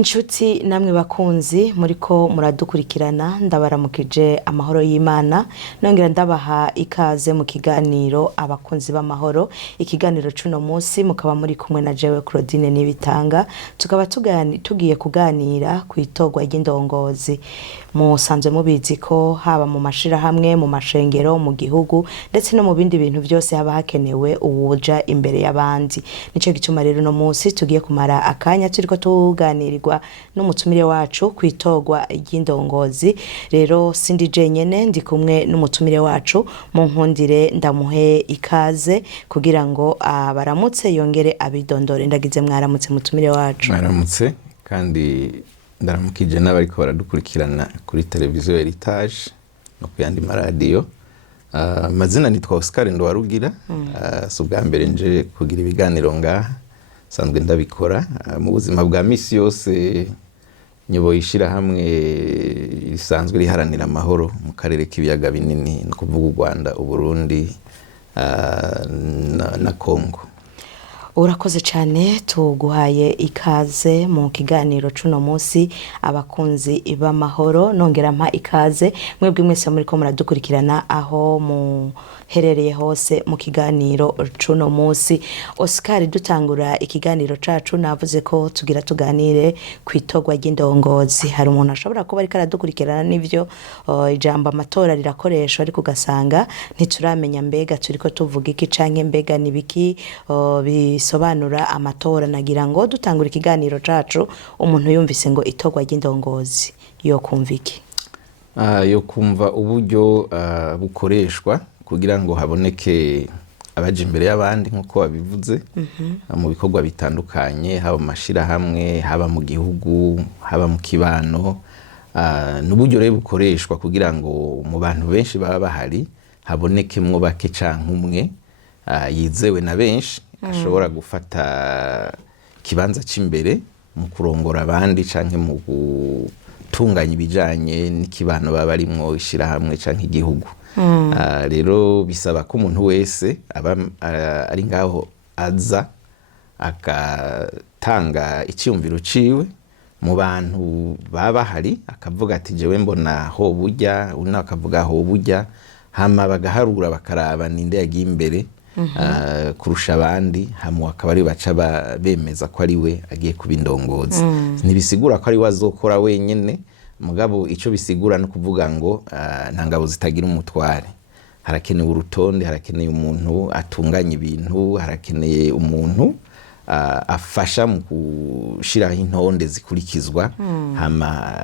Inshuti namwe bakunzi muriko muradukurikirana ndabaramukije amahoro y'Imana nongera ndabaha ikaze mu kiganiro abakunzi b'amahoro. Ikiganiro cuno munsi mukaba muri kumwe na jewe Claudine Nibitanga, tukaba tugiye kuganira ku itorwa ry'indongozi. Musanzwe mubizi ko haba mu mashirahamwe, mu mashengero, mu gihugu ndetse no mu bindi bintu byose haba hakenewe uwuja imbere y'abandi. Nico gituma rero no munsi tugiye kumara akanya turiko tuganirirwa n'umutumire wacu ku itorwa ry'indongozi. Rero sindi jenyene, ndi kumwe n'umutumire wacu, mu nkundire ndamuhe ikaze kugira ngo baramutse yongere abidondore. Ndagize mwaramutse mutumire wacu. Mwaramutse kandi ndaramukije n'abariko baradukurikirana kuri televiziyo Heritage no ku yandi maradiyo. Mazina nitwa Oscar Ndowarugira. So bwa mbere nje kugira ibiganiro ngaha, sanzwe ndabikora mu buzima bwa misi yose. Nyoboye ishirahamwe risanzwe riharanira amahoro mu karere k'ibiyaga binini, no kuvuga u Rwanda, u Burundi na Kongo. Urakoze cyane, tuguhaye ikaze mu kiganiro cuno munsi abakunzi b'amahoro. Nongera mpa ikaze mwebwe mwese muriko muradukurikirana aho muherereye hose mu kiganiro cuno munsi. Oscar, dutangura ikiganiro cacu navuze ko tugira tuganire ku itorwa ry'indongozi. Hari umuntu ashobora kuba ariko aradukurikirana n'ivyo ijambo amatora rirakoreshwa, ariko ugasanga ntituramenya mbega turiko tuvuga iki canke mbega nibiki bisobanura amatora. Nagira ngo dutangura ikiganiro cacu umuntu yumvise ngo itorwa ry'indongozi yo kumva iki? Yo kumva uburyo bukoreshwa kugira ngo haboneke abaje imbere y'abandi nkuko wabivuze mu bikorwa bitandukanye, haba mu mashirahamwe, haba mu gihugu, haba mu kibano. N'uburyo rero bukoreshwa kugira ngo mu bantu benshi baba bahari habonekemwo bake canke umwe yizewe na benshi ashobora gufata kibanza c'imbere mu kurongora abandi canke mu gutunganya ibijanye n'ikibano baba barimwo, ishirahamwe canke igihugu. Rero bisaba ko umuntu wese aba ari ngaho aza agatanga icyumviro ciwe mu bantu baba bahari, akavuga ati jewe mbona ho burya, undi akavuga ho burya, hama bagaharura bakaraba ninde yagiye imbere kurusha abandi, hama akaba ari baca bemeza ko ari we agiye kuba indongozi. Ntibisigura ko ari we azokora wenyene, mugabo ico bisigura no kuvuga ngo nta ngabo zitagira umutware. Harakeneye urutonde, harakeneye umuntu atunganya ibintu, harakeneye umuntu afasha mu gushiraho intonde zikurikizwa, hama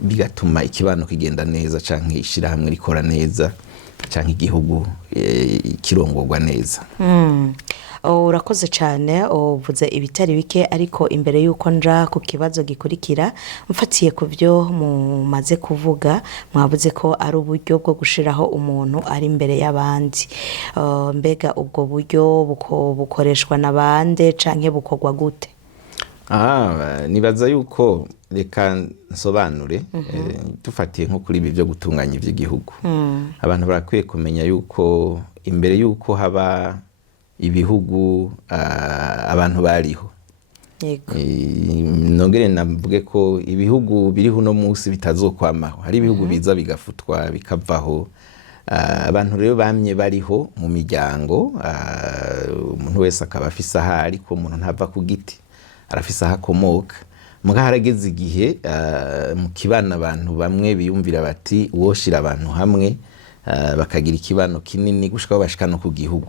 bigatuma ikibano kigenda neza canke ishirahamwe rikora neza canke igihugu kirongorwa neza. Urakoze cyane, uvuze ibitari bike, ariko imbere yuko nja ku kibazo gikurikira, mfatiye ku byo mumaze kuvuga, mwavuze ko ari uburyo bwo gushiraho umuntu ari imbere y'abandi. Mbega ubwo buryo bukoreshwa n'abande canke bukorwa gute? Nibaza yuko, reka nsobanure, tufatiye nko kuri ibi byo gutunganya ivy'igihugu. Abantu barakwiye kumenya yuko imbere yuko haba ibihugu abantu bariho. Nongere navuge ko ibihugu biriho no munsi bitazokwamaho. Hari ibihugu biza bigafutwa bikavaho. Abantu rero bamye bariho mu miryango, umuntu wese akaba afise aha, ariko umuntu ntava ku giti, arafise aha akomoka. Muga harageze igihe mu kibano abantu bamwe biyumvira bati woshira abantu hamwe bakagira ikibano kinini gushika bashika no ku gihugu.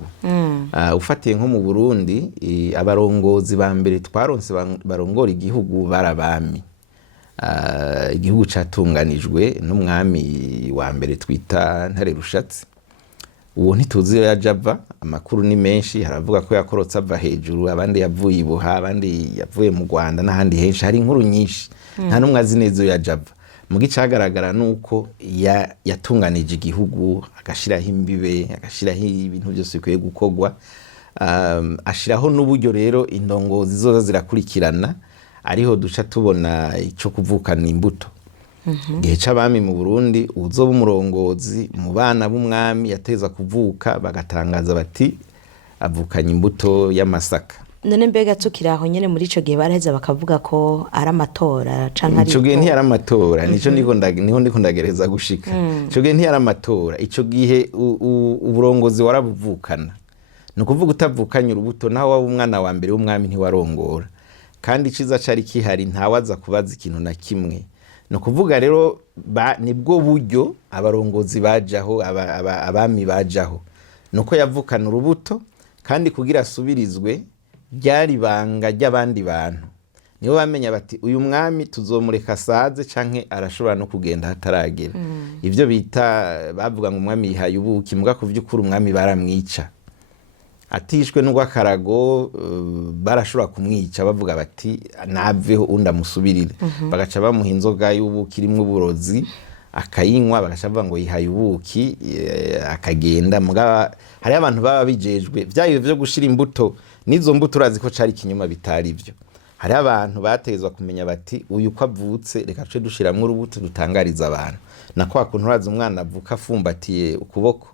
Ufatiye nko mu Burundi, abarongozi ba mbere twaronse barongora igihugu barabami. Igihugu catunganijwe n'umwami wa mbere twita Ntare Rushatsi. Uwo ntituzi yo yajava, amakuru ni menshi, haravuga ko yakorotse ava hejuru, abandi yavuye Ibuha, abandi yavuye mu Rwanda n'ahandi henshi, hari inkuru nyinshi, nta numwe azi neza yo yajava. Mugi cagaragara nuko yatunganije igihugu, agashiraho imbibe, agashiraho ibintu byose bikwiye gukorwa, ashiraho n'uburyo rero indongozi zoza zirakurikirana, ariho duca tubona ico kuvukana imbuto. Gihe c'abami mu Burundi, uzoba umurongozi mu bana b'umwami yateza kuvuka, bagatangaza bati avukanye imbuto y'amasaka. none mbega tukiri aho nyene muri ico gihe baraheza bakavuga ko ari amatora canke ari ico gihe ntiyari amatora nico niho ndiko ndagereza gushika ico gihe ntiyari amatora ico gihe uburongozi warabuvukana ni ukuvuga utavukanye urubuto naho waba umwana wa mbere w'umwami ntiwarongora kandi iciza cari kihari ntawaza kubaza ikintu na kimwe ni ukuvuga rero nibwo buryo abarongozi bajaho abami bajaho nuko yavukana urubuto kandi kugira asubirizwe ryari banga ry'abandi bantu nibo bamenya bati uyu mwami tuzomureka asaze canke arashobora no kugenda hataragera ivyo bita bavuga ngo umwami yihaye ubuki mbwa ku vy'ukuri umwami baramwica atishwe n'urw'akarago barashobora kumwica bavuga bati naveho undi amusubirire bagaca bamuha inzoga y'ubuki irimwo uburozi akayinywa bagaca bavuga ngo yihaye ubuki akagenda mugaba hari abantu baba bijejwe vyayo vyo gushira imbuto nizo mbuto urazi ko cari ikinyoma bitari ivyo hari abantu bategezwa kumenya bati uyu ko avutse reka tuce dushiramwo urubuto dutangariza abantu na kwa kuntu urazi umwana avuka afumbatiye ukuboko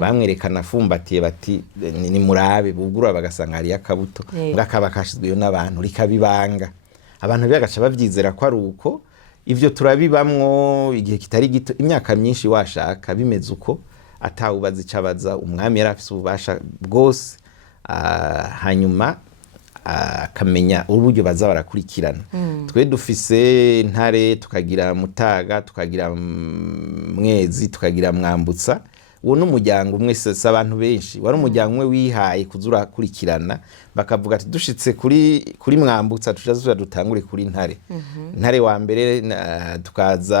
bamwerekana afumbatiye bati ni murabe bugura bagasanga hari akabuto ngakaba kashizweyo n'abantu rikabibanga abantu bagaca bavyizera ko ari uko ivyo turabibamwo igihe kitari gito imyaka myinshi washaka bimeze uko atawubaza icabaza umwami yari afise ububasha bwose hanyuma akamenya uburyo baza barakurikirana twe dufise Ntare tukagira Mutaga tukagira Mwezi tukagira Mwambutsa uwo n'umuryango umwe se abantu benshi wari umuryango umwe wihaye kuzura kurikirana bakavuga ati dushitse kuri Mwambutsa tujaza dutangure kuri Ntare Ntare wa mbere tukaza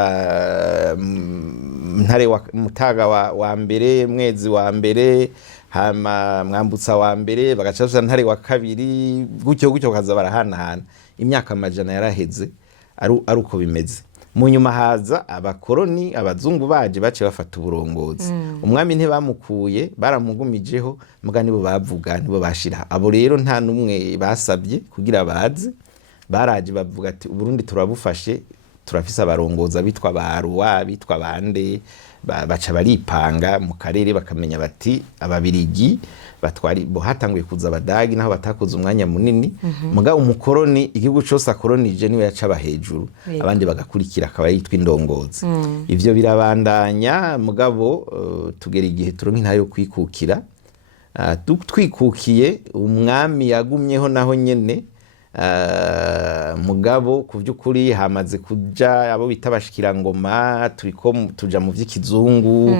Ntare wa Mutaga wa mbere Mwezi wa mbere hama Mwambutsa wa mbere bagacaza Ntare wa kabiri gutyo kaza barahanahana imyaka amajana yaraheze ari uko bimeze mu nyuma haza abakoroni abazungu baje bace bafata uburongozi umwami ntibamukuye baramugumijeho muga nibo bavuga nibo bashira abo rero nta numwe basabye kugira baze baraje bavuga ati Burundi turabufashe turafise abarongoza bitwa baruwa bitwa bande baca baripanga mu karere bakamenya bati ababirigi batwari bo hatanguye kuza abadagi naho batakoze umwanya munini muga umukoroni igihugu cyose akoronije niwe yaca hejuru abandi bagakurikira akaba yitwa indongozi ivyo birabandanya mugabo tugera igihe turonka intayo kwikukira twikukiye umwami yagumyeho naho nyene mugabo ku by'ukuri hamaze kuja abo bita bashikirangoma turiko tuja mu vy'ikizungu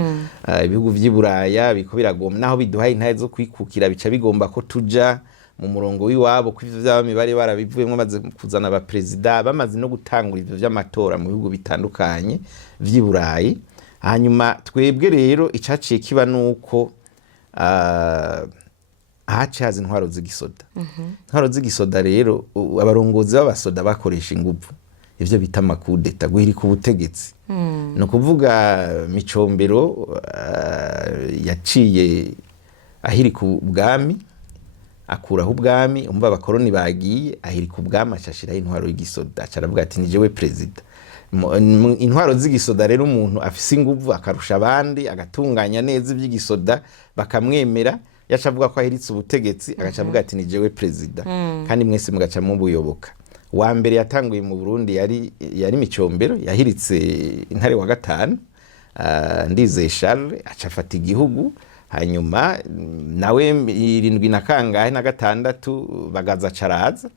ibihugu vy'iburaya biko biragomba naho biduhaye intaye zo kwikukira bica bigomba ko tuja mu murongo w'iwabo ko ivyo vy'abami bari barabivuyemo maze kuzana aba president bamaze no gutangura ivyo vy'amatora mu bihugu bitandukanye vy'iburayi hanyuma twebwe rero icaciye kiba nuko haci haza intwaro z'igisoda intwaro z'igisoda rero abarongozi b'abasoda bakoresha inguvu ivyo bita amakudeta guhirika ubutegetsi no kuvuga Micombero yaciye ahirika ubwami akuraho ubwami umva abakoroni bagiye ahirika ubwami acashiraho intwaro y'igisoda acaravuga ati ni jewe president intwaro z'igisoda rero umuntu afise inguvu akarusha abandi agatunganya neza ivy'igisoda bakamwemera yacavuga ko ahiritse ubutegetsi agacavuga ati ni jewe president kandi mwese mugaca mubuyoboka wa mbere yatanguye mu Burundi yari Micombero yahiritse Intare wa gatanu Ndizeye Charles acafata igihugu hanyuma nawe 7 na kangahe na gatandatu bagaza caraza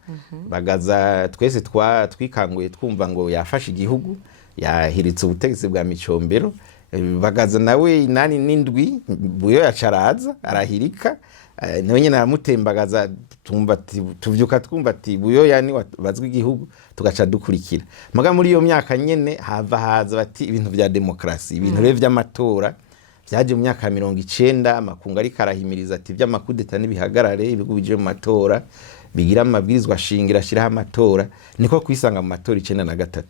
bagaza twese twikanguye twumva ngo yafashe igihugu yahiritse ubutegetsi bwa Micombero bagaza nawe 8 n'indwi buyo yacaraza arahirika nawe nyene aramutembagaza tuvyuka twumva ati buyo yani bazwi igihugu tugaca dukurikira muga muri iyo myaka nyene haza bati ibintu vya demokrasi ibintu rero vy'amatora vyaje mu myaka 90 amakungu ari karahimiriza ati vy'amakudeta nibihagarare ibihugu bije mu matora bigira amabwirizwa shingira ashiraho amatora niko kwisanga mu matora 93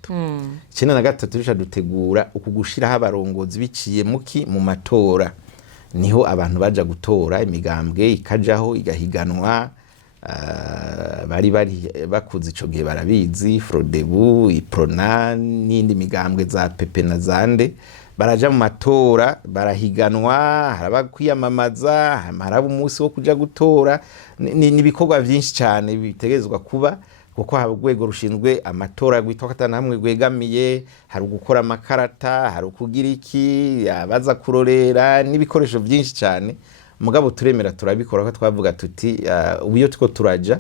93 bisha dutegura ukugushiraho abarongozi biciye mu matora niho abantu baja gutora imigambwe ikajaho igahiganwa bari bakuze ico gihe barabizi Frodebu Iprona n'indi migambwe za Pepe na Zande baraja mu matora, barahiganwa, haraba kwiyamamaza, haraba umunsi wo kuja gutora, ni ibikorwa vyinshi cyane bitegerezwa kuba, kuko haba urwego rushinzwe amatora rwitwa ko atanahamwe rwegamiye, hari gukora amakarata, hari ukugira iki, abaza kurorera, n'ibikoresho byinshi cyane. Mugabo turemera turabikora, ko twavuga tuti uyo tuko turaja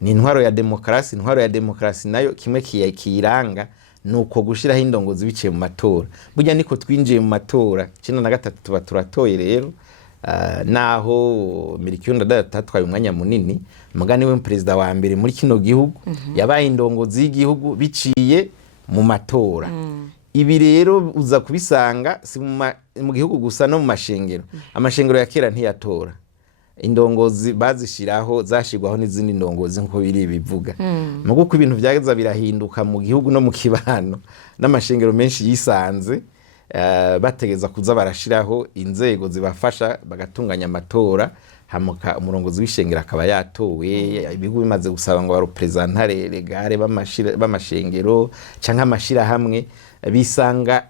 ni intwaro ya demokarasi. Intwaro ya demokarasi nayo kimwe kiyiranga nuko gushiraho indongozi biciye mu matora. Burya niko twinjiye mu matora 93 tuba turatoye rero, naho Melchior Ndadaye atatwaye umwanya munini, mugani we perezida wa mbere muri kino gihugu yabaye indongozi y'igihugu biciye mu matora. Ibi rero uza kubisanga si mu gihugu gusa no mu mashengero. Amashengero ya kera ntiyatora, indongozi bazishiraho zashirwaho n'izindi ndongozi nko biri bivuga. Mugo ko ibintu byageza birahinduka mu gihugu no mu kibano, n'amashengero menshi yisanze bategeza kuza barashiraho inzego zibafasha bagatunganya amatora, hamuka umurongozi w'ishengero akaba yatowe. Ibihugu bimaze gusaba ngo barepresentare legale b'amashengero canke amashira hamwe, bisanga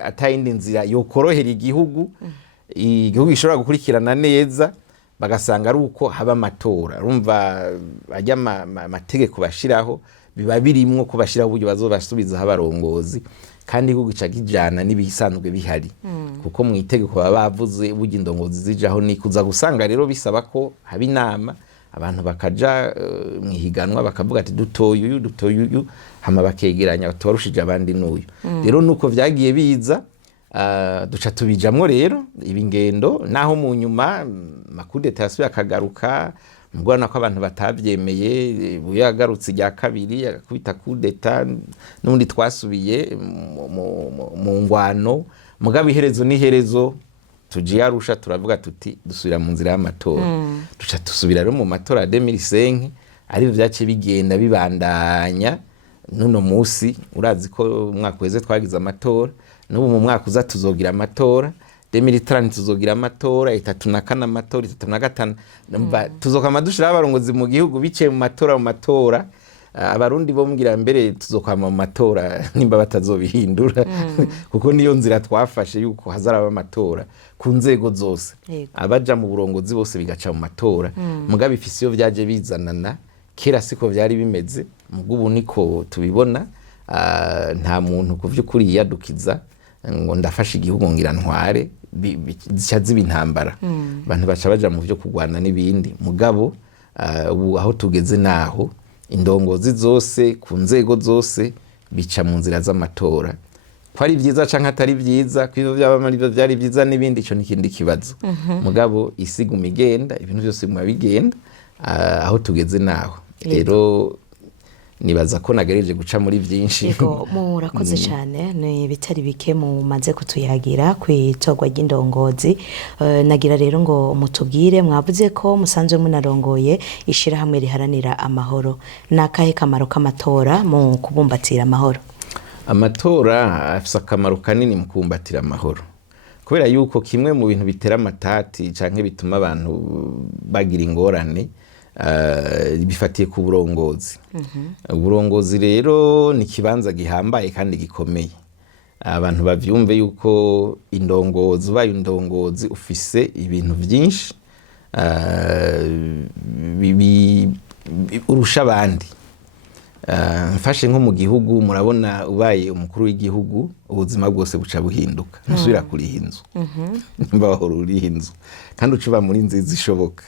atayindi nzira yokorohera igihugu gishobora gukurikirana neza, bagasanga ari uko haba amatora. Urumva ajya amategeko bashiraho biba birimwo ko bashiraho uburyo bazobasubiza abarongozi, kandi igihugu gica kijana n'ibisanzwe bihari, kuko mu itegeko baba bavuze uburyo indongozi zijaho. Ni kuza gusanga rero bisaba ko haba inama, abantu bakaja mwihiganwa bakavuga ati dutoye uyu, hama bakegeranya batorushije abandi n'uyu. Rero nuko vyagiye biza, duca tubijamwo rero ibingendo, naho mu nyuma makudeta yasubiye akagaruka, mbona ko abantu batavyemeye. Buyagarutse rya kabiri yakubita kudeta, n'undi twasubiye mu ngwano. Mugabo iherezo n'iherezo tujiye Arusha, turavuga tuti dusubira mu nzira y'amatora. Duca dusubira rero mu matora ya 2005, ari vyace bigenda bibandanya. Nuno musi urazi ko umwaka weze twagize amatora, n'ubu mu mwaka uza tuzogira amatora, 2030 tuzogira amatora, 34 amatora, 35 tuzokama dushira abarongozi mu gihugu biciye mu matora. Abarundi bo mbwira mbere tuzokwama mu matora nimba batazobihindura, kuko niyo nzira twafashe yuko hazaraba amatora ku nzego zose, abaja mu burongozi bose bigaca mu matora. Mugabe ifisi yo vyaje bizanana, kera siko vyari bimeze, mugubu niko tubibona. Nta muntu kuvyukuri yadukiza ngo ndafashe igihugu ngira ntware, zica ziba intambara, abantu baca baja mu vyo kugwana n'ibindi. Mugabo ubu aho tugeze naho indongozi zose ku nzego zose bica mu nzira z'amatora. Ko ari vyiza canke atari vyiza, ko ivyo vyari vyiza n'ibindi, ico n'ikindi kibazo. Mugabo isiguma igenda, ibintu byose biguma bigenda, aho tugeze naho rero nibaza ko nagareje guca muri byinshi. Yego, murakoze cyane. Ni bitari bike mumaze kutuyagira kwitogwa ry'indongozi. Nagira rero ngo mutubwire, mwavuze ko musanzwe munarongoye ishira hamwe riharanira amahoro. Nakahe kamaro k'amatora mu kubumbatira amahoro? Amatora afise akamaro kanini mu kubumbatira amahoro, kubera yuko kimwe mu bintu bitera amatati canke bituma abantu bagira ingorane bifatiye ku burongozi. Uburongozi rero ni kibanza gihambaye kandi gikomeye. Abantu bavyumve yuko indongozi, ubaye indongozi ufise ibintu vyinshi urusha abandi. Mfashe nko mu gihugu, murabona ubaye umukuru w'igihugu ubuzima bwose buca buhinduka, ntusubira kuriha inzu, nimba wahora uriha inzu kandi ucuba muri nziza ishoboka.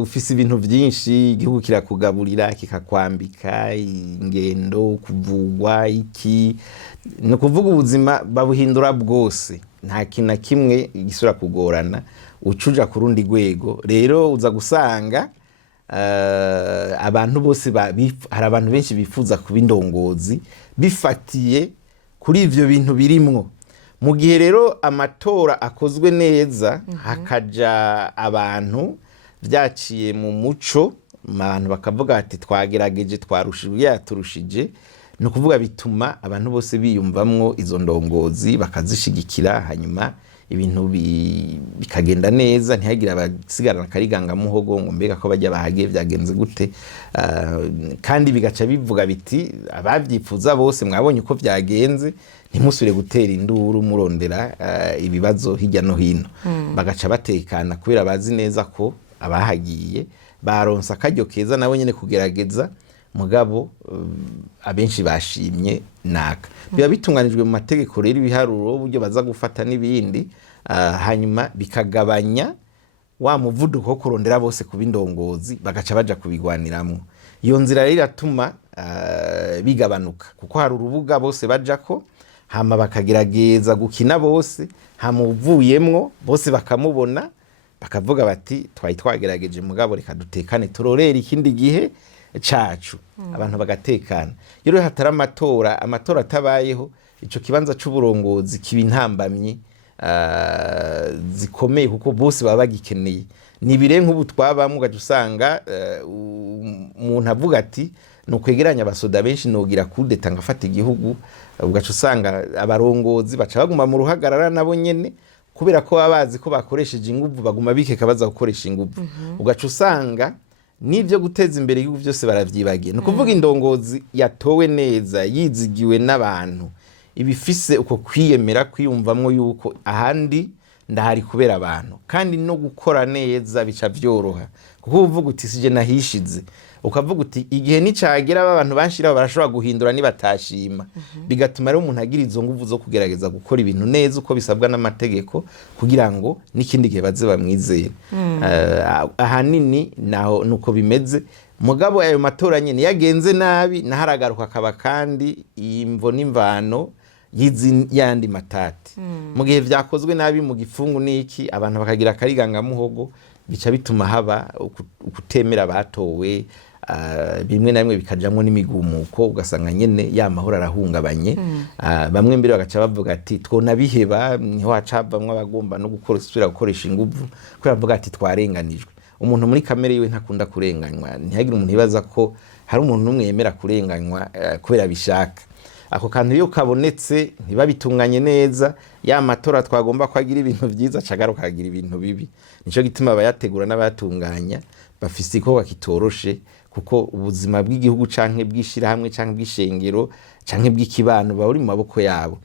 Ufise ibintu byinshi, igihugu kirakugaburira, kikakwambika, ingendo, kuvugwa, iki, no kuvuga ubuzima babuhindura bwose. Nta kintu na kimwe gisura kugorana, ucuja ku rundi rwego. Rero uza gusanga abantu bose hari abantu benshi bifuza kuba indongozi bifatiye kuri ivyo bintu birimwo. Mu gihe rero amatora akozwe neza, hakaja abantu vyaciye mu muco, abantu bakavuga ati twagerageje, twarushije, yaturushije, no kuvuga bituma abantu bose biyumvamwo izo ndongozi bakazishigikira, hanyuma ibintu bikagenda neza, ntihagire abasigarana akariganga muhogo ngo mbega ko bajya bahagiye byagenze gute. Kandi bigaca bivuga biti ababyifuza bose mwabonye uko byagenze, ntimusubire gutera induru murondera ibibazo hirya no hino. Bagaca batekana kubera bazi neza ko abahagiye baronsa akaryo keza nabo nyene kugerageza, mugabo abenshi bashimye naka. Biba bitunganijwe mu mategeko rero ibiharuro uburyo baza gufata n'ibindi, hanyuma bikagabanya wa muvuduko wo kurondera bose kuba indongozi, bagaca baja kubigwaniramwo. Iyo nzira rero iratuma bigabanuka, kuko hari urubuga bose bajako, hama bakagerageza gukina bose, hama uvuyemwo bose bakamubona, bakavuga bati twari twagerageje mugabo reka dutekane turorera ikindi gihe cacu. Abantu bagatekana. Iyo rero hatari amatora atabayeho, ico kibanza c'uburongozi kiba intambamyi zikomeye, kuko bose baba bagikeneye. Ni bire nk'ubu twabamwe ugaca usanga umuntu avuga ati nukwegeranya abasoda benshi nogira kudeta ngafata igihugu, ugaca usanga abarongozi baca baguma mu ruhagarara nabo nyene, kubera ko babazi ko bakoresheje inguvu baguma bikeka baza gukoresha inguvu. Ugaca usanga n'ibyo guteza imbere igihugu byose baravyibagiye. No kuvuga indongozi yatowe neza, yizigiwe n'abantu, ibifise uko kwiyemera kwiyumvamwo yuko ahandi ndahari kubera abantu, kandi no gukora neza bica vyoroha, kuko uvuga uti sije nahishize, ukavuga uti igihe nicagera abantu banshiraho barashobora guhindura nibatashima. Bigatuma rero umuntu agira izo nguvu zo kugerageza gukora ibintu neza uko bisabwa n'amategeko, kugira ngo n'ikindi gihe baze bamwizere. Ahanini naho nuko bimeze. Mugabo ayo matora nyene yagenze nabi, naharagaruka akaba kandi imvo n'imvano yandi matati. Mu gihe vyakozwe nabi mu gifungu niki, abantu bakagira akariganga muhogo, bica bituma haba ukutemera batowe, bimwe na bimwe bikajamwo n'imigumuko, ugasanga nyene ya mahoro arahungabanye. Bamwe mbere bagaca bavuga ati twona biheba, niho hacavamwo abagomba no gusubira gukoresha inguvu, kubera bavuga ati twarenganijwe. Umuntu muri kamere yiwe ntakunda kurenganywa, ntihagire umuntu ibaza ko hari umuntu n'umwe yemera kurenganywa kubera bishaka. Ako kantu iyo kabonetse ntibabitunganye neza, ya matora twagomba kwagira ibintu vyiza cagaruka kagira ibintu bibi. Nico gituma abayategura n'abayatunganya bafise ikorwa kitoroshe, kuko ubuzima bw'igihugu canke bw'ishirahamwe canke bw'ishengero canke bw'ikibano baba uri mu maboko yabo.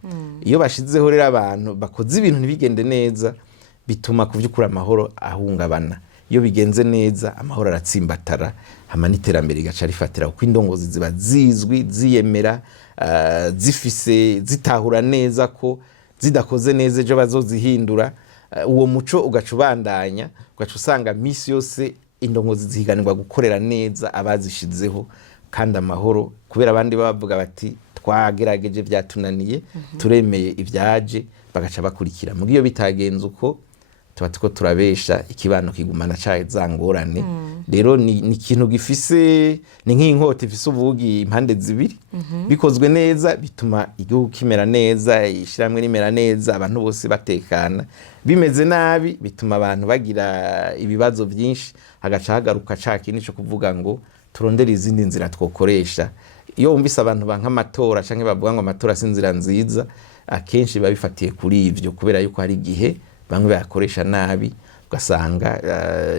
Iyo bashizeho rero abantu bakoze ibintu ntibigende neza, bituma kuvyukura amahoro ahungabana. Iyo bigenze neza amahoro aratsimbatara, hama n'iterambere rigaca rifatira, kuko indongozi ziba zizwi, ziyemera, zifise zitahura neza ko zidakoze neza ejo bazozihindura. Uwo muco ugaca ubandanya, ugaca usanga misi yose indongozi zihiganirwa gukorera neza abazishizeho, kandi amahoro, kubera abandi bavuga bati twagerageje vyatunaniye, turemeye ivyaje, bagaca bakurikira. Mugihe iyo bitagenze uko, tuba tuko turabesha, ikibano kigumana ca zangorane. Rero ni ikintu gifise, ni nk'inkota ifise ubugi impande zibiri. Bikozwe neza bituma igihugu kimera neza, ishiramwe rimera neza, abantu bose batekana. Bimeze nabi bituma abantu bagira ibibazo vyinshi, hagaca hagaruka ca kintu cyo kuvuga ngo turondere izindi nzira twokoresha. Iyo wumvise abantu banka amatora canke bavuga ngo amatora si inzira nziza, akenshi babifatiye kuri ivyo, kubera yuko hari igihe bamwe bakoresha nabi, ugasanga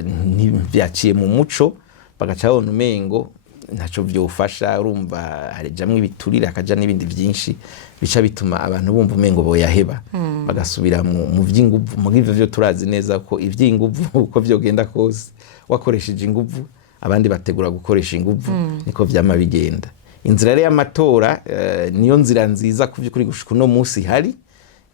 ntibyaciye mu muco, bagaca babona umengo ntaco vyofasha. Urumva harijamwe ibiturire, akaja n'ibindi vyinshi, bica bituma abantu bumva umengo boyaheba, bagasubira mu vy'inguvu. Mu givyo vyo turazi neza ko ivy'inguvu uko vyogenda kose, wakoresheje inguvu abandi bategura gukoresha inguvu, niko vyama bigenda. Inzira rero y'amatora niyo nzira nziza kuvyukuri gushika uno musi hari,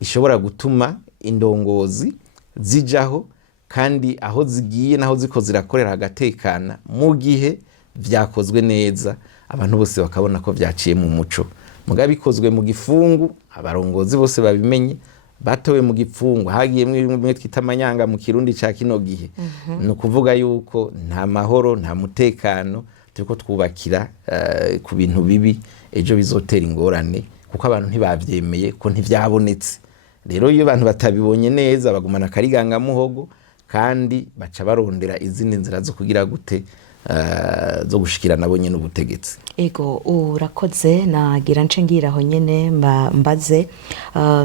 ishobora gutuma indongozi zijaho, kandi aho zigiye naho ziko zirakorera hagatekana, mu gihe vyakozwe neza, abantu bose bakabona ko vyaciye mu muco. Mugabe bikozwe mu gifungu, abarongozi bose babimenye, batowe mu gifungu, hagiyemwe bimwe twita amanyanga mu kirundi ca kino gihe. No kuvuga yuko nta mahoro, nta mutekano, turiko twubakira ku bintu bibi, ejo bizotera ingorane, kuko abantu ntibavyemeye ko ntivyabonetse. Rero iyo abantu batabibonye neza bagumana akariganga muhogo, kandi baca barondera izindi nzira zo kugira gute zo gushikira nabo nyene ubutegetsi. Ego urakoze, nagira nce ngira aho nyene mbaze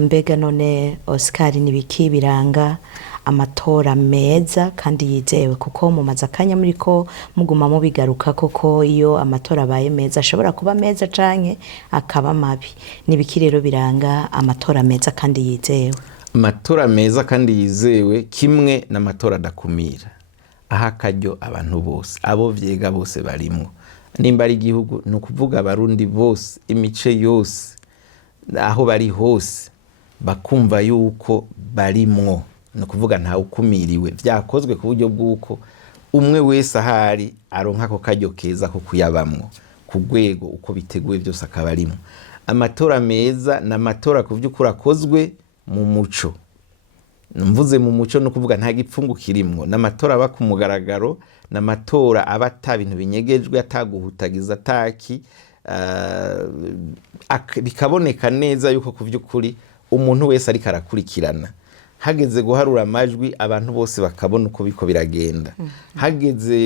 mbega none Oscar nibiki biranga amatora meza kandi yizewe, kuko mumaze akanya muriko muguma mubigaruka koko iyo amatora abaye meza ashobora kuba meza canke akaba mabi. Nibiki rero biranga amatora meza kandi yizewe? Amatora meza kandi yizewe kimwe n'amatora adakumira, aha akaryo abantu bose, abo vyega bose barimwo, nimba ari igihugu ni ukuvuga abarundi bose, imice yose, aho bari hose bakumva yuko barimwo, ni ukuvuga ntawe ukumiriwe, vyakozwe ku buryo bw'uko umwe wese ahari aronka ako karyo keza ko kuyabamwo ku rwego uko biteguye byose akaba arimwo. Amatora meza n'amatora ku vy'ukuri akozwe mu muco. Mvuze mu muco no kuvuga nta gipfungu kirimwo, n'amatora aba ku mugaragaro, n'amatora aba ata bintu binyegejwe, ataguhutagiza ataki, bikaboneka neza yuko ku vy'ukuri umuntu wese ariko arakurikirana. Hageze guharura amajwi abantu bose bakabona uko biko biragenda. Hageze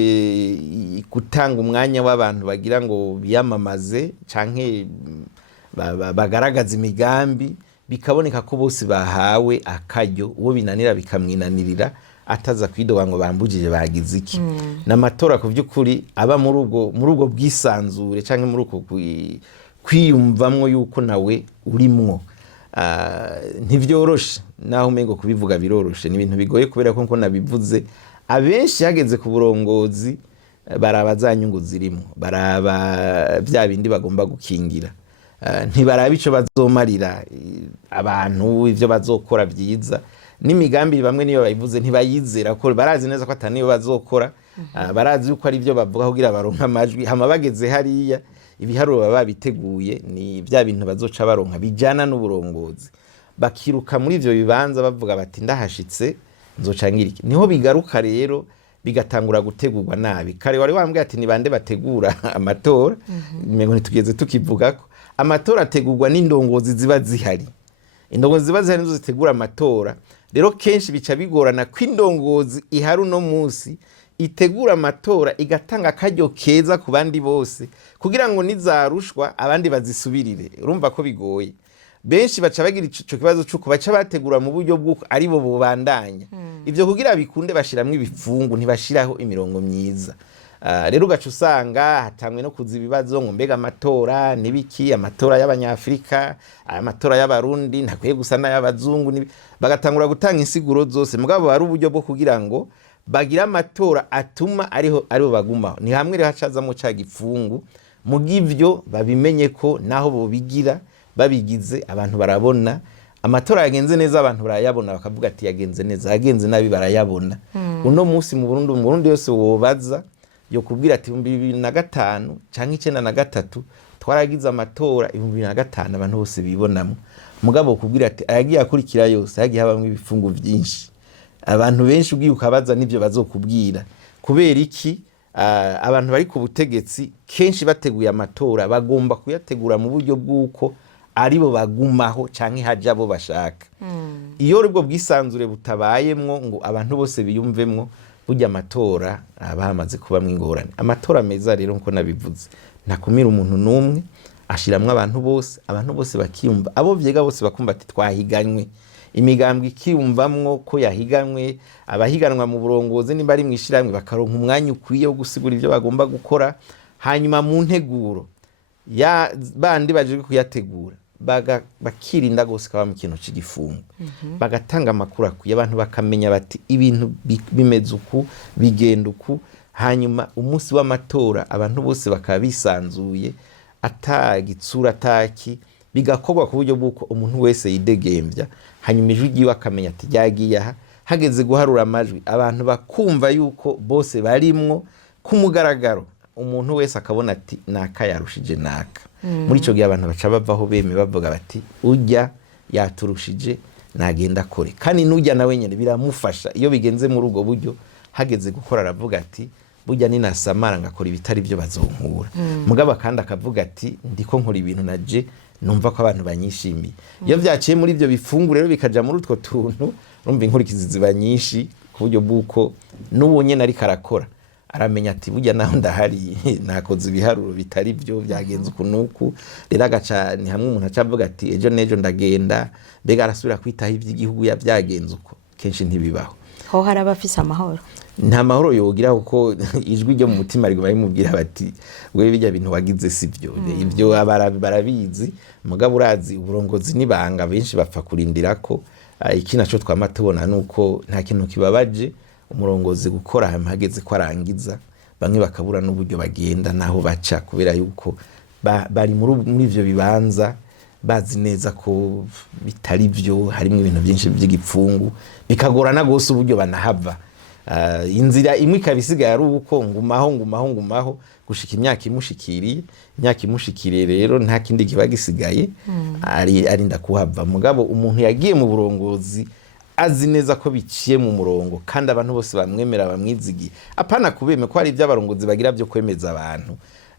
gutanga umwanya w'abantu bagira ngo biyamamaze canke bagaragaza imigambi, bikaboneka ko bose bahawe akaryo, uwo binanira bikamwinanirira ataza kwidoga ngo bambujije bagize iki. N'amatora ku vy'ukuri aba muri ubwo bwisanzure canke muri uko kwiyumvamwo yuko nawe urimwo. Ntivyoroshe, naho umengo kubivuga biroroshe, ni ibintu bigoye kubera ko nabivuze, abenshi hageze ku burongozi baraba za nyungu zirimwo, baraba vya bindi bagomba gukingira, ntibaraba ico bazomarira abantu, ivyo bazokora vyiza, n'imigambi bamwe niyo bayivuze ntibayizera ko barazi neza ko ataniyo bazokora, barazi yuko ari ivyo bavuga kugira baronka amajwi, hama bageze hariya ibiharuro baba biteguye ni vya bintu bazoca baronka bijana n'uburongozi, bakiruka muri ivyo bibanza bavuga bati ndahashitse nzoca ngira iki. Niho bigaruka rero bigatangura gutegurwa nabi. Kare wari wambwiye ati ni bande bategura amatora, mengo ntitugeze tukivugako. Amatora ategurwa n'indongozi ziba zihari, indongozi ziba zihari nizo zitegura amatora. Rero kenshi bica bigorana ko indongozi ihari uno munsi itegura amatora igatanga akaryo keza ku bandi bose kugira ngo nizarushwa abandi bazisubirire. Urumva ko bigoye, benshi baca bagira ico kibazo cy'uko baca bategura mu buryo bw'uko ari bo bubandanya ivyo kugira bikunde, bashiramwe ibifungu, ntibashiraho imirongo myiza. Rero ugaca usanga hatamwe no kuza ibibazo ngo mbega amatora nibiki, amatora y'abanyafrika, amatora y'abarundi ntakwiye gusa n'ay'abazungu, bagatangura gutanga insiguro zose, mugabo bari uburyo bwo kugira ngo bagira amatora atuma ariho bagumaho. Ni hamwe rero hacazamo ca gipfungu, mugivyo babimenye ko naho bobigira babigize abantu barabona amatora yagenze neza, abantu barayabona bakavuga ati yagenze neza, yagenze nabi barayabona. Uno munsi mu Burundi yose wobaza yo kubwira ati 2005 canke 2003 twaragize amatora 2005 abantu bose bibonamo, mugabo kubwira ati ayagiye akurikira yose yagiye habamwe ibifungu vyinshi, abantu benshi ugiye ukabaza nivyo bazokubwira. Kubera iki? Abantu bari ku butegetsi kenshi bateguye amatora bagomba kuyategura mu buryo bw'uko aribo bagumaho canke haja bo bashaka. Iyo rubwo bwisanzure butabayemwo ngo abantu bose biyumvemwo, burya amatora abamaze kubamwe ingorane. Amatora meza rero nko nabivuze ntakumira umuntu numwe, ashiramwe abantu bose bakiyumva, abo vyega bose bakumva ati twahiganywe, imigambwe ikiyumvamwo ko yahiganwe, abahiganwa mu burongozi nimba ari mwishiramwe bakaronka umwanya ukwiye wo gusigura ivyo bagomba gukora, hanyuma mu nteguro ya bandi baje kuyategura bakirinda gose kaba mu kintu c'igifungo, bagatanga amakuru akwiye, abantu bakamenya bati ibintu bimeze uku, bigenda uku, hanyuma umunsi w'amatora abantu bose bakaba bisanzuye atagitsura ataki, bigakorwa ku buryo bw'uko umuntu wese yidegemvya, hanyuma ijwi ryiwe akamenya ati ryagiye aha. Hageze guharura amajwi abantu bakumva yuko bose barimwo ku mugaragaro, umuntu wese akabona ati naka yarushije naka. Muri ico gihe abantu baca bavaho beme bavuga bati urya yaturushije nagenda akore, kandi n'urya nawe nyene biramufasha. Iyo bigenze muri ubwo buryo, hageze gukora aravuga ati burya ninasamara ngakora ibitari byo bazonkura, mugabo kandi akavuga ati ndiko nkora ibintu naje numva ko abantu banyishimiye. Iyo vyaciye muri ivyo bifungu rero bikaja muri utwo tuntu, urumva inkurikizi ziba nyinshi ku buryo bw'uko n'uwo nyene ariko arakora aramenya ati burya naho ndahari nakoze ibiharuro bitari byo byagenze ukunuku rero agaca ni hamwe umuntu acavuga ati ejo nejo ndagenda mbega arasubira kwitaho iby'igihugu byagenze uko kenshi ntibibaho. ho hari abafise amahoro nta mahoro yogira kuko ijwi ryo mu mutima riguma rimubwira bati wewe bijya bintu wagize sivyo ibyo barabizi mugabo urazi uburongozi nibanga benshi bapfa kurindira ko iki naco twama tubona nuko nta kintu kibabaje umurongozi gukora hageze ko arangiza bamwe bakabura n'uburyo bagenda naho baca kubera yuko bari muri ivyo bibanza bazi neza ko bitari byo harimo ibintu byinshi by'igipfungu bikagorana gose uburyo banahava. Inzira imwe ikabisigaye ari uko ngumaho gushika imyaka imushikiriye rero nta kindi kiba gisigaye arinda kuhava. Mugabo umuntu yagiye mu burongozi azi neza ko biciye mu murongo kandi abantu bose bamwemera bamwizigiye apana kubeme ko hari iby'abarongozi bagira byo kwemeza abantu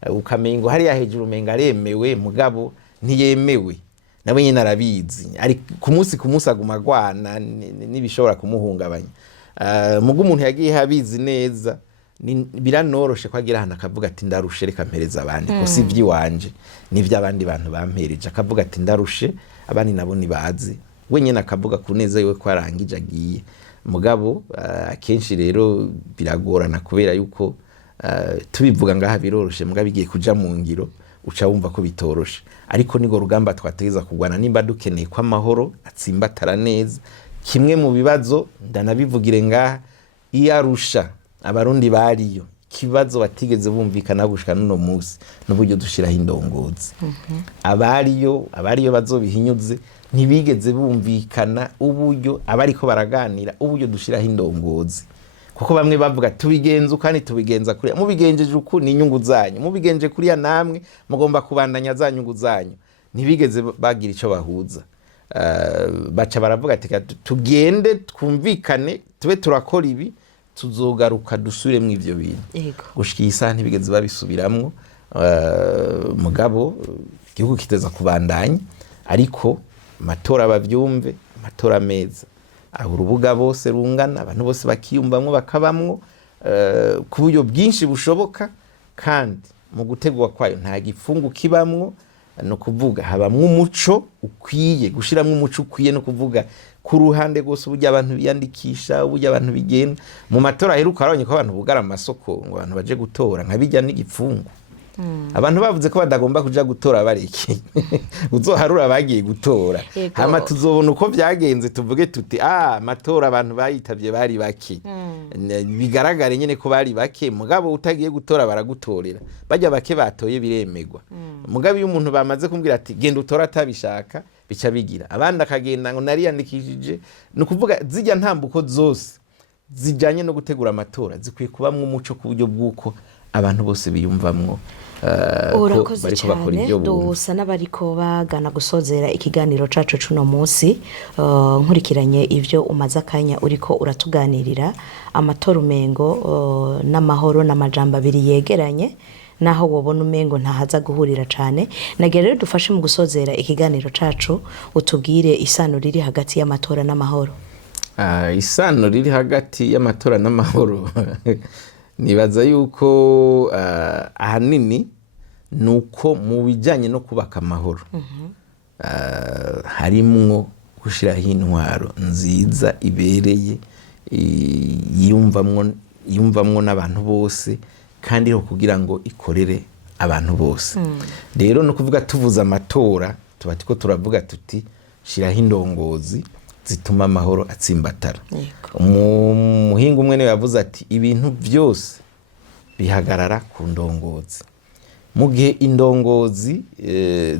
ukamenya ngo hariya hejuru umenga aremewe mugabo ntiyemewe nawe nyine arabizi ari ku munsi aguma agwana n'ibishobora kumuhungabanya. Mugo umuntu yagiye habizi neza biranoroshe ko agira hana akavuga ati ndarushe reka mpereza abandi ko si iby'iwanje n'ivy'abandi bantu bampereje akavuga ati ndarushe abandi nabo nibazi wenyine akavuga ku neza yiwe ko arangije agiye. Mugabo akenshi rero biragorana kubera yuko tubivuga ngaha biroroshe mugabo igiye kuja mu ngiro uca wumva ko bitoroshe ariko nigo rugamba twategeza kugwana nimba dukeneye ko amahoro atsimbatara neza. Kimwe mu bibazo ndanabivugire ngaha iyarusha abarundi bariyo kibazo batigeze bumvikana gushika nuno musi n'uburyo dushiraho indongozi abariyo bazobihinyuze ntibigeze bumvikana uburyo abariko baraganira uburyo dushiraho indongozi kuko bamwe bavuga tubigenza kandi tubigenza kuri mubigenjeje uku ni inyungu zanyu mubigenje kuri ya namwe mugomba kubandanya za nyungu zanyu ntibigeze bagira ico bahuza. Baca baravuga ati tugende twumvikane tube turakora ibi tuzogaruka dusubiremo ivyo bintu gushika isaha ntibigeze babisubiramwo. Mugabo igihugu kiteza kubandanya ariko amatora bavyumve amatora meza aho urubuga bose rungana abantu bose bakiyumvamwo bakabamwo ku buryo bwinshi bushoboka kandi mu gutegwa kwayo nta gifungu kibamwo no kuvuga habamwe umuco ukwiye gushiramwe umuco ukwiye no kuvuga ku ruhande gose uburyo abantu biyandikisha uburyo abantu bigenda mu matora aheruka arabonye ko abantu bugara amasoko ngo abantu baje gutora nkabijya n'igipfungu abantu bavuze ko badagomba kuja gutora bareke uzoharura bagiye gutora hama tuzobona uko byagenze tuvuge tuti matora abantu bayitavye bari bake bigaragare nyene ko bari bake mugabo utagiye gutora baragutorera bajya bake batoye biremegwa. Mugabo iyo umuntu bamaze kumbwira ati genda utora atabishaka bica bigira abandi akagenda ngo nariyandikishije no kuvuga zijya ntambuko zose zijanye no gutegura amatora zikwiye kubamwe umuco ku buryo bwuko abantu bose biyumvamwo. Urakoze cyane dusa n'abariko bagana gusozera ikiganiro cacu cuno munsi nkurikiranye ivyo umaze akanya uriko uratuganirira amatora umengo n'amahoro n'amajambo abiri yegeranye naho wobona umengo ntahaza guhurira cane nagere rero dufashe mu gusozera ikiganiro cacu utubwire isano riri hagati y'amatora n'amahoro. Isano riri hagati y'amatora n'amahoro nibaza yuko ahanini nuko mu bijanye no kubaka amahoro harimwo gushiraho intwaro nziza ibereye yumvamwo n'abantu bose kandi ho kugira ngo ikorere abantu bose. Rero no kuvuga tuvuza amatora tubatiko turavuga tuti shiraho indongozi zituma amahoro atsimbatara. Umuhinga umwe niwe yavuze ati ibintu byose bihagarara ku ndongozi. Mu gihe indongozi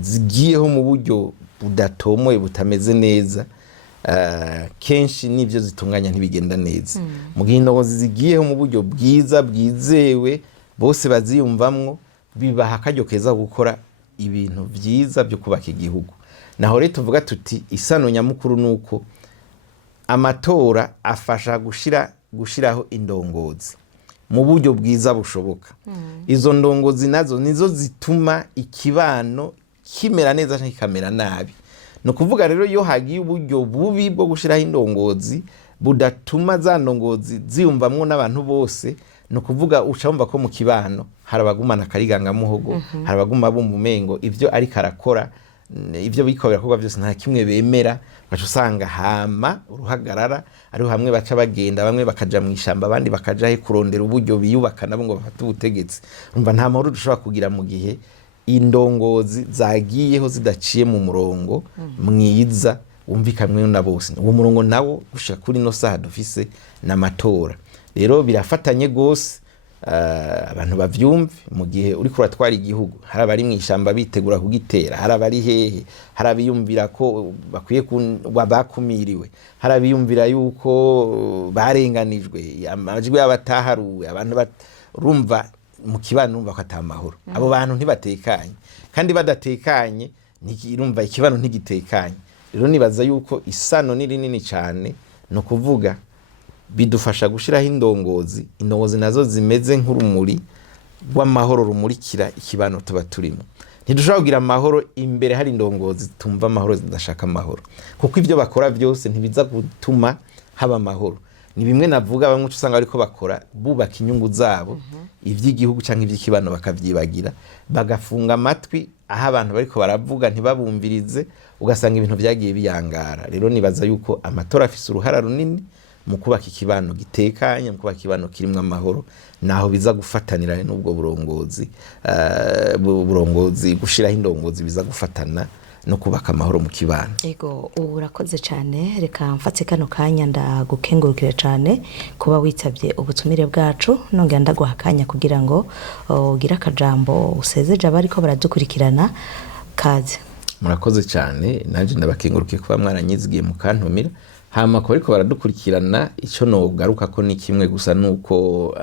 zigiyeho mu buryo budatomoye butameze neza kenshi nivyo zitunganya ntibigenda neza. Mu gihe indongozi zigiyeho mu buryo bwiza bwizewe bose baziyumvamwo bibaha akaryo keza gukora ibintu vyiza byo kubaka igihugu. Naho rero tuvuga tuti isano nyamukuru nuko amatora afasha gushiraho indongozi mu buryo bwiza bushoboka. Izo ndongozi nazo nizo zituma ikibano kimera neza cyangwa kikamera nabi. No kuvuga rero iyo hagiye uburyo bubi bwo gushiraho indongozi budatuma za ndongozi ziyumvamwo n'abantu bose, no kuvuga ucumva ko mu kibano harabagumana akariganga muhogo, harabaguma bumumengo ivyo ari karakora, ivyo biko birakorwa byose nta kimwe bemera, baca usanga hama uruhagarara ari hamwe baca bagenda, bamwe bakaja mu ishamba, abandi bakaja he kurondera uburyo biyubaka nabo ngo bafate ubutegetsi. Urumva nta mahoro dushobora kugira mu gihe indongozi zagiyeho zidaciye mu murongo mwiza wumvikamwe na bose. Uwo murongo nawo gushika kuri no saha dufise n'amatora. Rero birafatanye gose, abantu bavyumve mu gihe uri kuratwara igihugu, harabari mu ishamba bitegura kugitera, harabari hehe, harabiyumvira ko bakwiye bakumiriwe, harabiyumvira yuko barenganijwe, amajwi y'abataharuwe, abantu rumva mu kibano numva ko atamahoro. Abo bantu ntibatekanye, kandi badatekanye ntikirumva ikibano ntigitekanye. Rero nibaza yuko isano ni rinini cyane, no kuvuga bidufasha gushiraho indongozi nazo zimeze nk'urumuri rw'amahoro rumurikira ikibano tuba turimo. Ntidushobora kugira amahoro imbere hari indongozi tumva amahoro zidashaka amahoro, kuko ivyo bakora byose ntibiza gutuma haba amahoro. Ni bimwe navuga, bamwe usanga ariko bakora bubaka inyungu zabo, ivy'igihugu canke ivy'ikibano bakavyibagira, bagafunga amatwi aho abantu bariko baravuga ntibabumvirize, ugasanga ibintu vyagiye biyangara. Rero nibaza yuko amatora afise uruhara runini mu kubaka ikibano gitekanye, mu kubaka ikibano kirimwo amahoro, naho biza gufatanira n'ubwo burongozi gushiraho indongozi biza gufatana no kubaka amahoro mu kibano. Ego urakoze cyane, reka mfatse kano kanya ndagukengurukire cyane kuba witabye ubutumire bwacu, nongera ndaguha akanya kugira ngo ugira akajambo usezeje abariko baradukurikirana. Kaze. Murakoze cyane, naje ndabakengurukiye kuba mwaranyizigiye mu kantumira. Hama ko ariko baradukurikirana, ico no garuka ko ni kimwe gusa, nuko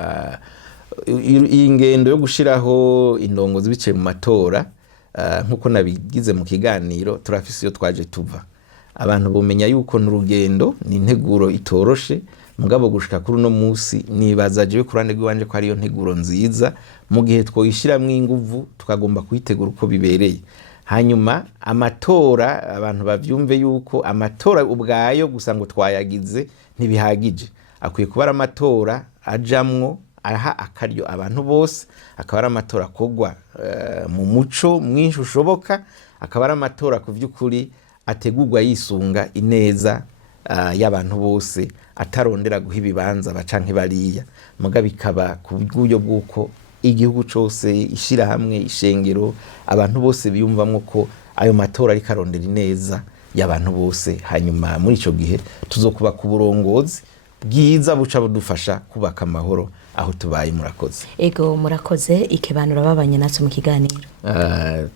iyi ngendo yo gushiraho indongozi biciye mu matora, nkuko nabigize mu kiganiro, turafise iyo twaje tuva. Abantu bomenya yuko n'urugendo ni integuro itoroshe, mugabo gushika kuri uno musi nibaza jewe kurande gwanje ko ariyo nteguro nziza, mu gihe twoyishiramwo inguvu tukagomba kuyitegura uko bibereye. Hanyuma amatora, abantu bavyumve yuko amatora ubwayo gusa ngo twayagize ntibihagije, akwiye kuba ari amatora ajamwo aha akaryo abantu bose, akaba ari amatora kogwa mu muco mwinshi ushoboka, akaba ari amatora ku vy'ukuri ategurwa yisunga ineza y'abantu bose, atarondera guha ibibanza bacanke bariya, muga bikaba ku bw'uburyo bw'uko igihugu cose, ishira hamwe, ishengero, abantu bose biyumvamwo ko ayo matora ari karondera ineza y'abantu bose. Hanyuma muri ico gihe tuzokuba ku burongozi bwiza buca budufasha kubaka amahoro aho tubaye. Murakoze. Ego murakoze, ikibanura babanye natwe mu kiganiro.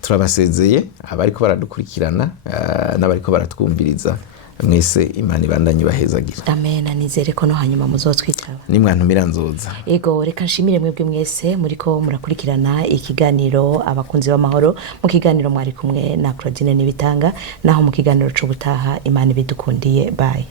Turabasezeye abariko baradukurikirana n'abariko baratwumviriza, mwese Imana ibandanye bahezagira. Amen. Nizere ko no hanyuma muzotwitaba. Ni mwantumira nzoza. Ego reka nshimire mwebwe mwese muriko murakurikirana ikiganiro abakunzi b'amahoro. Mu kiganiro mwari kumwe na Claudine Nibitanga, naho mu kiganiro c'ubutaha Imana ibidukundiye. Bye.